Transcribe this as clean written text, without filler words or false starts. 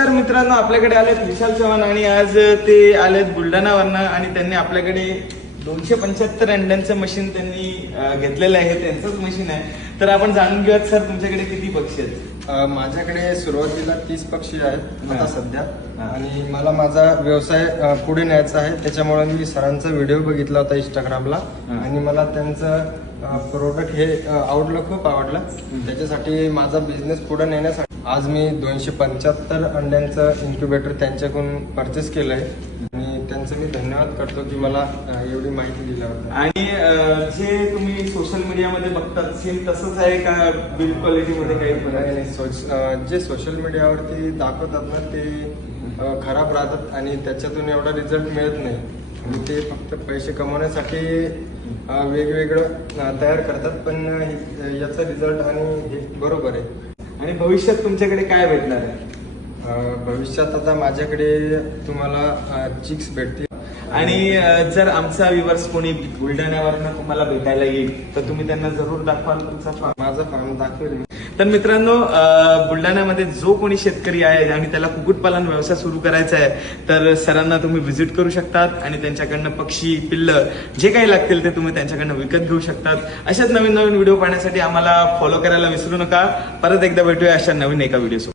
नमस्कार मित्रांनो, आपल्याकडे आलेत विशाल चव्हाण आणि आज ते आलेत बुलढाणावरनं आणि त्यांनी आपल्याकडे 275 अंड्यांचं मशीन त्यांनी घेतलेलं आहे. त्यांचंच मशीन आहे. तर आपण जाणून घेऊयात सर, तुमच्याकडे किती पक्षी आहेत? माझ्याकडे सुरुवातीला 30 पक्षी आहेत आता सध्या. आणि मला माझा व्यवसाय पुढे न्यायचा आहे, त्याच्यामुळे मी सरांचा व्हिडिओ बघितला होता इंस्टाग्रामला आणि मला त्यांचं प्रोडक्ट हे आवडलं, खूप आवडलं. त्याच्यासाठी माझा बिझनेस पुढे नेण्यासाठी आज मी 275 अंड्यांचं इन्क्युबेटर त्यांच्याकडून परचेस केलं आहे आणि त्यांचं मी धन्यवाद करतो की मला एवढी माहिती दिल्याबद्दल. आणि जे तुम्ही सोशल मीडियामध्ये बघतात सेम तसंच आहे का? बिल्ड क्वालिटीमध्ये काही नाही, जे सोशल मीडियावरती दाखवतात ना ते खराब राहतात आणि त्याच्यातून एवढा रिझल्ट मिळत नाही. आणि ते फक्त पैसे कमवण्यासाठी वेगवेगळं तयार करतात, पण याचा रिझल्ट आणि हे बरोबर आहे. आणि भविष्यात तुमच्याकडे काय भेटणार आहे? भविष्यात आता माझ्याकडे तुम्हाला चिक्स भेटतील. आणि जर आमचा व्ह्यूअर्स कोणी बुलढाण्यावरनं तुम्हाला भेटायला येईल तर तुम्ही त्यांना जरूर दाखवाल तुमचा फार्म? माझा फार्म दाखवेल. तर मित्रांनो, बुलढाण्यामध्ये जो कोणी शेतकरी आहे आणि त्याला कुक्कुटपालन व्यवसाय सुरू करायचा आहे तर सरांना तुम्ही व्हिजिट करू शकतात आणि त्यांच्याकडनं पक्षी, पिल्लं जे काही लागतील ते तुम्ही त्यांच्याकडनं विकत घेऊ शकतात. अशाच नवीन नवीन व्हिडिओ पाहण्यासाठी आम्हाला फॉलो करायला विसरू नका. परत एकदा भेटूया अशा नवीन एका व्हिडिओ सोबत.